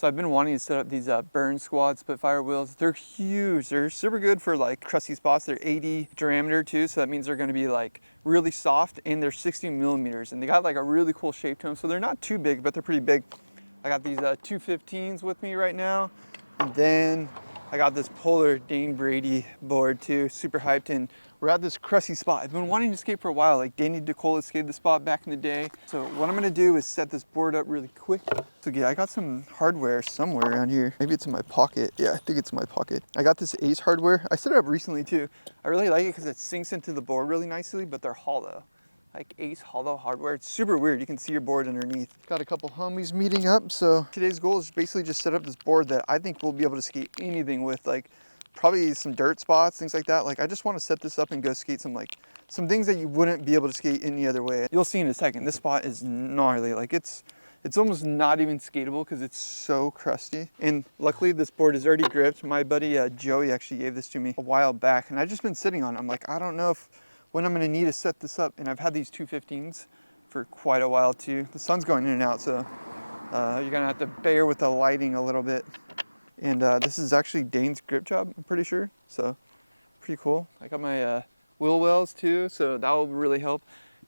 So I've been wanting to set up these Burn Squad Spitfire wheels. They're huge. They're super good for like crusty spots. They're 80 diameter too, so that means they're gonna be like really soft, and they're 60 millimeters. And they got like a really cool shape to them. So they're not too big, but they're pretty big. I got these 215s with me right now. And then I got this Polar Dane Brady board too, super hyped. And we're at this crusty spot. I've been wanting to skate for a while. Like Danny DeCola skated the spot back in the day. So what I'm gonna do is set this board up really quick. So yeah, I got some hardware somewhere around here. Maybe it's in my pocket. Yeah, I think it's in my pocket. I got this Ace hardware. I set it up recently too. I really like it because it sinks into the board really nicely, but they're hollow. Like Ace hollow hardware. It's super weird. You can see your board underneath. Got a couple homies meeting up. So today's goal is basically just set up this board that I think we'll be able to skate anything with, like probably some dirt spots, things like that. Like I just want to set this up and go skate some things that you wouldn't be able to skate any other way. You'll see in a second. This spot is gnarly. Like it's almost not even skatable because it's so crusty. And luckily this board is already gripped. My buddy Joey actually gave this to me a while back, and I've just been sitting on it. I'm like, I don't know when I'm gonna need to set this up. And I've had these 215s for quite a while too. The sun's going in and out, so you're gonna have to bear with the lighting a little bit. And this is actually Dane's grip job, I'm pretty sure. So pretty cool. I got my wheel wells too, so that will really help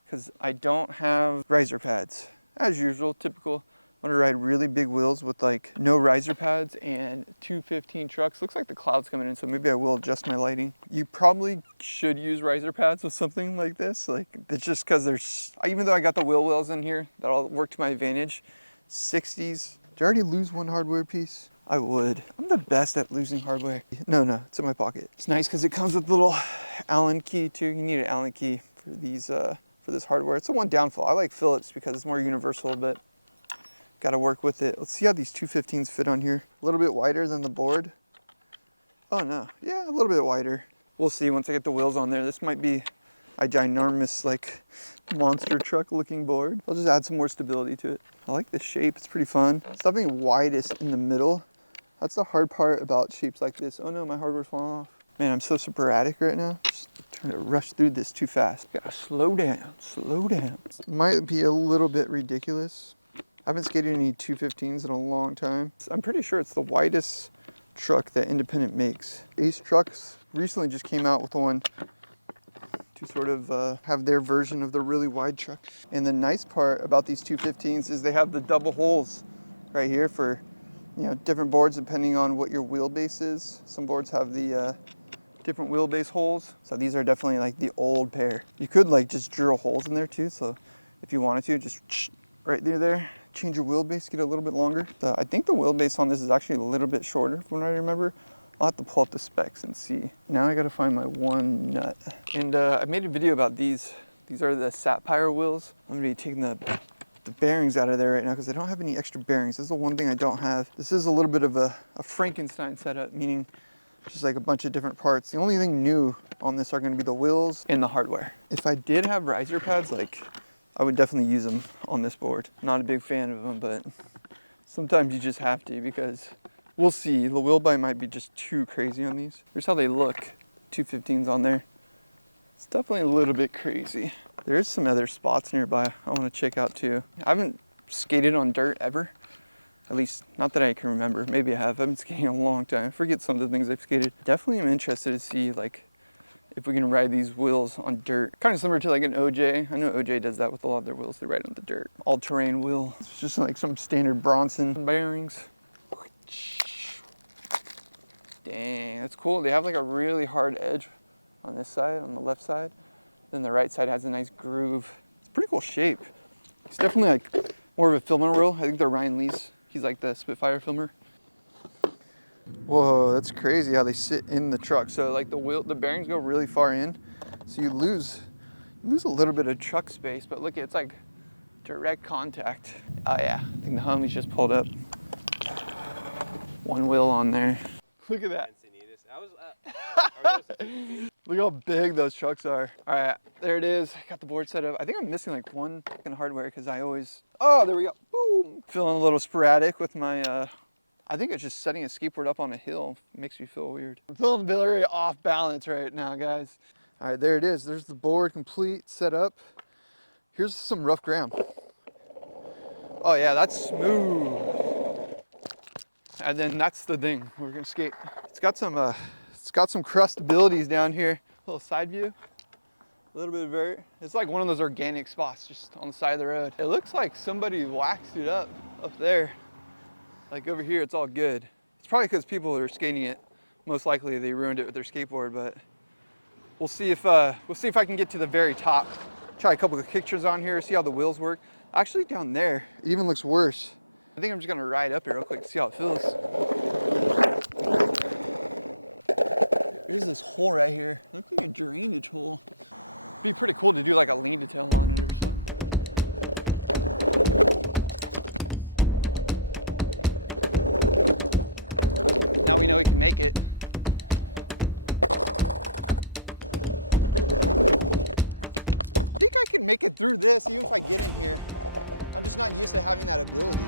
because I don't have riser pads. As usual, typical. I want to ride really big wheels with like no riser pads and 215 trucks. Looks like the cloud's coming in, so maybe I will adjust my lighting. You probably should use riser pads with something like this. Like it's just because there's, even though I got the wheel wells in here, that'll work to my advantage. 60s. Did I already lose one hardware piece? I would. I'm the best at losing hardware. No, it's in my pocket. It's nice because it comes with a little Allen key too. You need an Allen key for these, for this hardware. It's the one downfall. I like Phillips because it's more universal, but gotta work with it. Let's see how these 215s fit on here. A little bit wider than the board. Oh no, yeah, a little bit wider. We'll see once I get the wheels on there. This might be a ginormous, like, monster truck looking board. I'll just add some more stability to it. I like the shape, it's pretty fun. Something widest in the middle. That's the hard part about shapes like this. Oh no, my hardware's falling off. Man, I'm so sporadic right now. Just trying to rush through this too fast. Gotta slow down, slow down. Might be a little bit ridiculous. I haven't skated any 215s in a long time. I'm pretty sure it's the widest truck that Independent makes. Ace Trucks recently just came out with one to sort of have their version of the really wide truck. And the nice part about these 215s is they have the double holes right here for, you know, different boards depending on what your wheelbase is. Some boards have the different wheelbase holes. So these are definitely like the old pair. You could like just drill holes in there too. So if you wanted to, just right there. Change your wheelbase, get a little bit longer. I think the wheelbase on this is actually a little bit shorter from what I remember. I'll have to pull up the specs and see. Now I gotta find my one nut. And I made a video about these. These are the Sapphire wheels. I'm gonna be taking the bearings out of there right now because I don't have any extra bearings. This is the one thing I don't have. This is a little bit of a Frankenstein setup, meaning just like a bunch of different parts. The only thing new on this are gonna be the wheels and the hardware. If I did have riser pads, like, I would definitely use them on this board. Not a big fan of them, but sometimes you just have to because we'll see. The wheel bite might be just too crazy on these. Here's how they look. 215s on there. It's definitely a little bit crazy. There's some other spots nearby I want to check out too. I haven't skated on dirt ever. At least, not that I can remember. Maybe I have. I've been skating a long time. I forget some of the things I've skated. Definitely am interested to see, like, if we can ride these wheels on dirt. Kind of similar to like an OJ. I know OJ does that with a lot of their wheels. They ride on the dirt. All-terrain wheel. It's just like some standard Bronson bearings. Dang, that's cool. They have like a really hard edge on this side, on the left side. Then the right side has a nice groove. It's a pretty cool shape. It's definitely like more of a filmer wheel. I think they're Ryan Lee's. He's like the Spitfire filmer. Whoa, that's crazy how they sit in the truck. So like the bearings go really far in, so you lose a little bit of truck space. But look, it's like direct contact. Oh yeah, I think the homies just pulled up. One wheel on there. Look at that. Look how big those trucks are. All right, there it is. Got the board set up. I think I'm missing like one fucking hardware because I always. Oh, there we go. Boom. Feeling a little sporadic with my. I think it's just setting a skateboard up on a hill makes me feel weird. I'm feeling very off balance right now, guys. All right, there it is. There's the board complete, set up. Here's some rough ground. Oh yeah, that's smooth. and then that's the thing we're gonna skate. It's got some crust abilities down here. A little side view, a little bit of vert. It's like one of those organic spots just on the side of the road. It looks like somebody waxed it up there. Like over here, it's all good. It's probably because people are skating it. Most likely they ruined it with their skateboard, but we'll see if I can get to the very top. Try a couple of pictures on here, see how the wheels work. Actually down there, it even looks worse. I think I'm just gonna ride up here real quick to see how it feels. There's this hole right here. Looks like a drainage hole. Be pretty cool to do like a lean detail on it or something. Now we know we can make it. I think I can make it through this even if I get in here. I'm just not used to having that ability.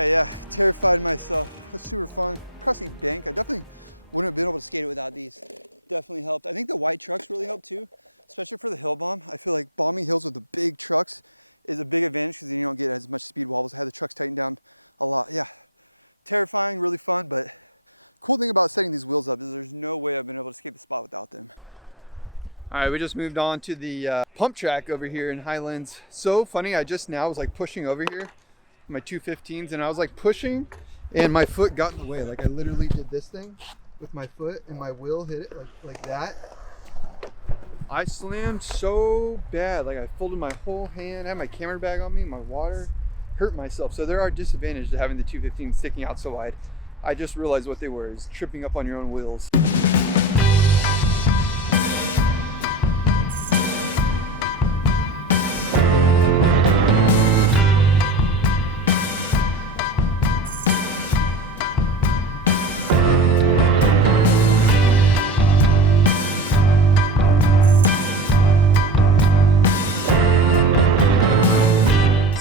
Yeah, terrified myself. It was super fun. Crusty bank. I definitely wouldn't have been able to skate it without these. Definitely helped. I think the white trucks really helped too, especially for the hill bomb. I feel like bombing hills with the big trucks is a big advantage because you don't get as much speed wobbles. I had the trucks tightened down a lot. Yeah, terrifying, really fun, but cool thing about setting these wheels up is there's no way I've been able to skate the spot without them. All right, we just moved on to the pump track over here in Highlands. So funny, I just now was like pushing over here my 215s and I was like pushing and my foot got in the way. Like I literally did this thing with my foot and my wheel hit it like that. I slammed so bad, like I folded my whole hand, I had my camera bag on me, my water, hurt myself. So there are disadvantages to having the 215 sticking out so wide. I just realized what they were, is tripping up on your own wheels.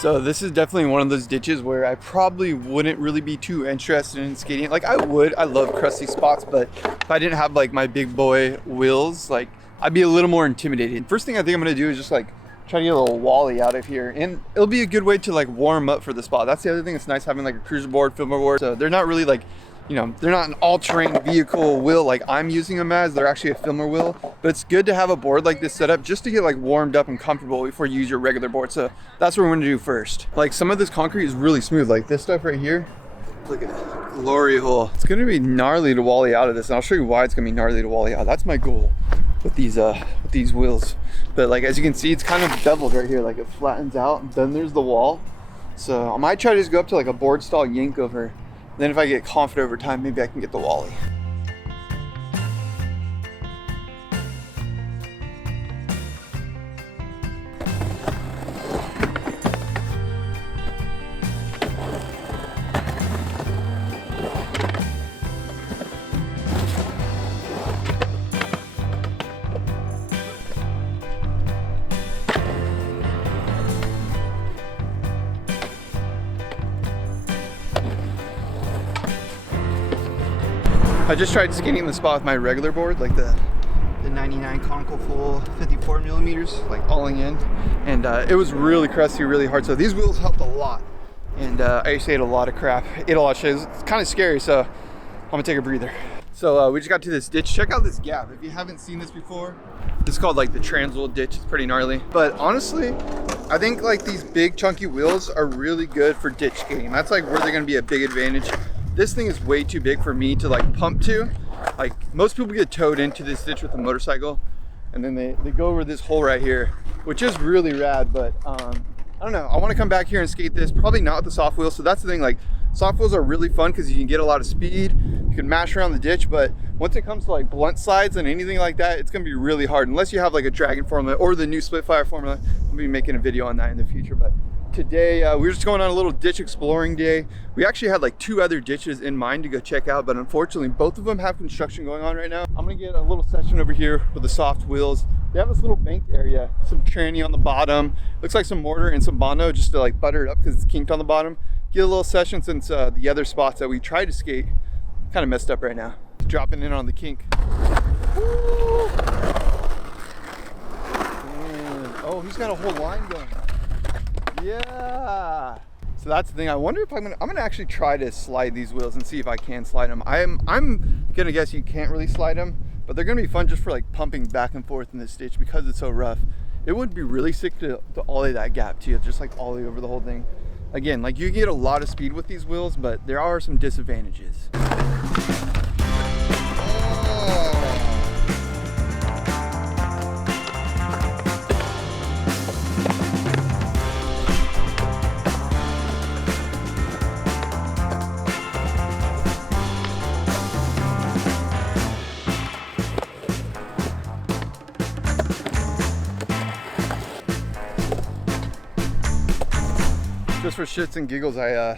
So this is definitely one of those ditches where I probably wouldn't really be too interested in skating. Like I would, I love crusty spots, but if I didn't have like my big boy wheels, like I'd be a little more intimidated. First thing I think I'm gonna do is just like try to get a little wally out of here. And it'll be a good way to like warm up for the spot. That's the other thing, it's nice having like a cruiser board, filmer board. So they're not really like, you know, they're not an all-terrain vehicle wheel like I'm using them as. They're actually a filmer wheel, but it's good to have a board like this set up just to get like warmed up and comfortable before you use your regular board. So that's what we're gonna do first. Like some of this concrete is really smooth, like this stuff right here. Look at it, glory hole. It's gonna be gnarly to wally out of this, and I'll show you why it's gonna be gnarly to wally out. That's my goal with these wheels. But like as you can see, it's kind of beveled right here, like it flattens out, and then there's the wall. So I might try to just go up to like a board stall yank over. Then if I get confident over time, maybe I can get the wally. I just tried skating the spot with my regular board, like the 99 conical full 54 millimeters, like alling in, and it was really crusty, really hard. So these wheels helped a lot, and I used to ate a lot of crap, ate a lot of shit. It's kind of scary, so I'm gonna take a breather. So we just got to this ditch. Check out this gap. If you haven't seen this before, it's called like the Transworld ditch. It's pretty gnarly, but honestly, I think like these big chunky wheels are really good for ditch skating. That's like where they're gonna be a big advantage. This thing is way too big for me to like pump to. Like most people get towed into this ditch with a motorcycle, and then they go over this hole right here, which is really rad, but I don't know, I want to come back here and skate this, probably not with the soft wheels. So that's the thing, like soft wheels are really fun because you can get a lot of speed, you can mash around the ditch, but once it comes to like blunt slides and anything like that, it's gonna be really hard unless you have like a Dragon formula or the new Splitfire formula. I'll be making a video on that in the future, but today we were just going on a little ditch exploring day. We actually had like 2 other ditches in mind to go check out, but unfortunately both of them have construction going on right now. I'm gonna get a little session over here with the soft wheels. They have this little bank area, some tranny on the bottom, looks like some mortar and some Bondo just to like butter it up because it's kinked on the bottom. Get a little session since the other spots that we tried to skate kind of messed up right now. Dropping in on the kink. Woo! Oh, he's got a whole line going. Yeah. So that's the thing. I wonder if I'm gonna actually try to slide these wheels and see if I can slide them. I'm gonna guess you can't really slide them, but they're gonna be fun just for like pumping back and forth in this ditch because it's so rough. It would be really sick to ollie that gap too, just like ollie over the whole thing. Again, like you get a lot of speed with these wheels, but there are some disadvantages. Just for shits and giggles, I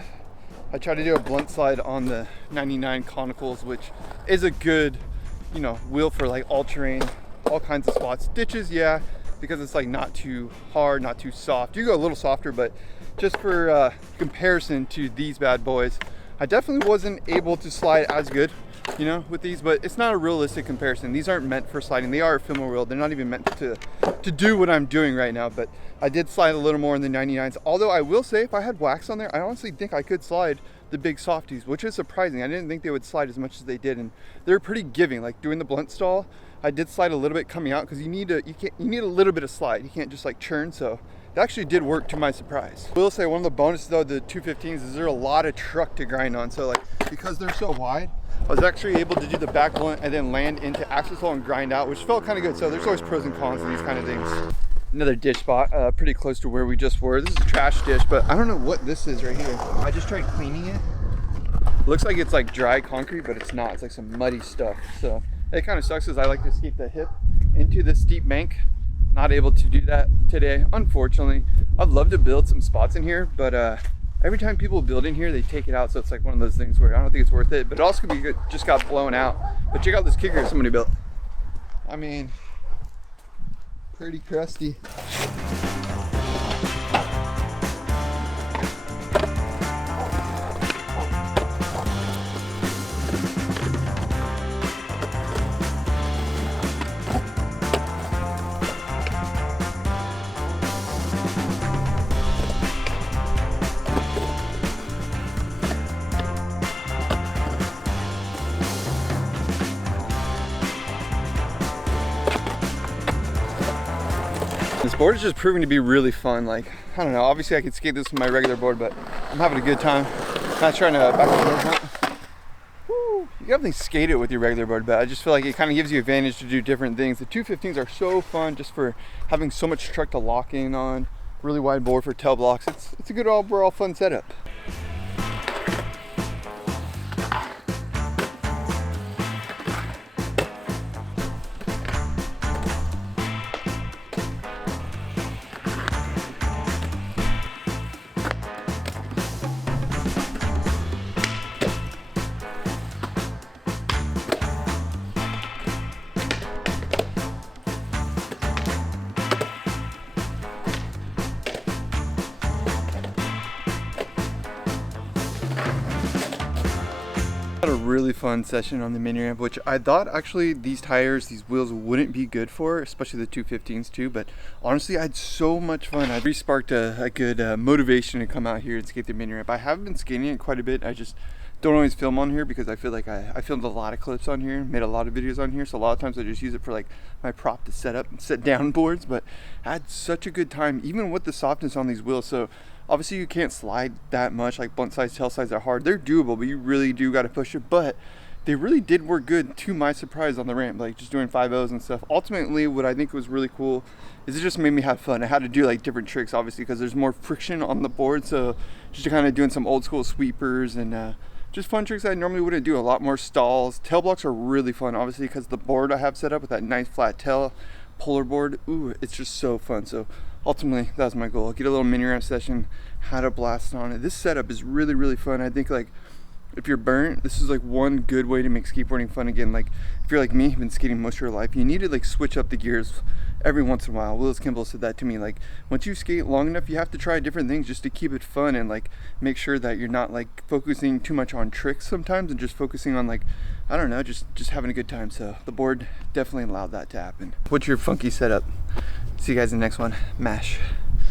tried to do a blunt slide on the 99 Conicals, which is a good, you know, wheel for like all terrain, all kinds of spots. Ditches, yeah, because it's like not too hard, not too soft. You go a little softer, but just for comparison to these bad boys, I definitely wasn't able to slide as good, you know, with these, but it's not a realistic comparison. These aren't meant for sliding. They are a filmer wheel. They're not even meant to do what I'm doing right now, but I did slide a little more in the 99s. Although I will say if I had wax on there, I honestly think I could slide the big softies, which is surprising. I didn't think they would slide as much as they did, and they're pretty giving. Like doing the blunt stall, I did slide a little bit coming out because you need a little bit of slide. You can't just like churn, so it actually did work to my surprise. I will say one of the bonuses though, the 215s, is there a lot of truck to grind on. So like because they're so wide, I was actually able to do the back blunt and then land into axle hole and grind out, which felt kind of good. So there's always pros and cons to these kind of things. Another ditch spot, pretty close to where we just were. This is a trash ditch, but I don't know what this is right here. I just tried cleaning it. Looks like it's like dry concrete, but it's not. It's like some muddy stuff. So it kind of sucks because I like to skate the hip into the steep bank. Not able to do that today, unfortunately. I'd love to build some spots in here, but every time people build in here, they take it out. So it's like one of those things where I don't think it's worth it, but it also could be good, just got blown out. But check out this kicker somebody built. I mean, pretty crusty. This board is just proving to be really fun. Like, I don't know, obviously I could skate this with my regular board, but I'm having a good time. Not trying to back up the hunt. Woo. You definitely skate it with your regular board, but I just feel like it kind of gives you advantage to do different things. The 215s are so fun just for having so much truck to lock in on. Really wide board for tail blocks. It's a good overall fun setup. Had a really fun session on the mini ramp, which I thought actually these tires, these wheels wouldn't be good for, especially the 215s too, but honestly I had so much fun. I re-sparked a good motivation to come out here and skate the mini ramp. I have been skating it quite a bit. I just don't always film on here because I feel like I filmed a lot of clips on here, made a lot of videos on here, so a lot of times I just use it for like my prop to set up and set down boards, but I had such a good time even with the softness on these wheels. So obviously you can't slide that much, like blunt sides, tail sides are hard. They're doable, but you really do got to push it. But they really did work good to my surprise on the ramp, like just doing 5.0s and stuff. Ultimately, what I think was really cool is it just made me have fun. I had to do like different tricks, obviously, because there's more friction on the board. So just kind of doing some old school sweepers and just fun tricks I normally wouldn't do. A lot more stalls. Tail blocks are really fun, obviously, because the board I have set up with that nice flat tail polar board. Ooh, it's just so fun. So ultimately, that was my goal. Get a little mini ramp session, had a blast on it. This setup is really, really fun. I think like if you're burnt, this is like one good way to make skateboarding fun again. Like if you're like me, you've been skating most of your life, you need to like switch up the gears every once in a while. Willis Kimball said that to me. Like once you skate long enough, you have to try different things just to keep it fun and like make sure that you're not like focusing too much on tricks sometimes and just focusing on like, I don't know, just having a good time. So the board definitely allowed that to happen. What's your funky setup? See you guys in the next one. Mash.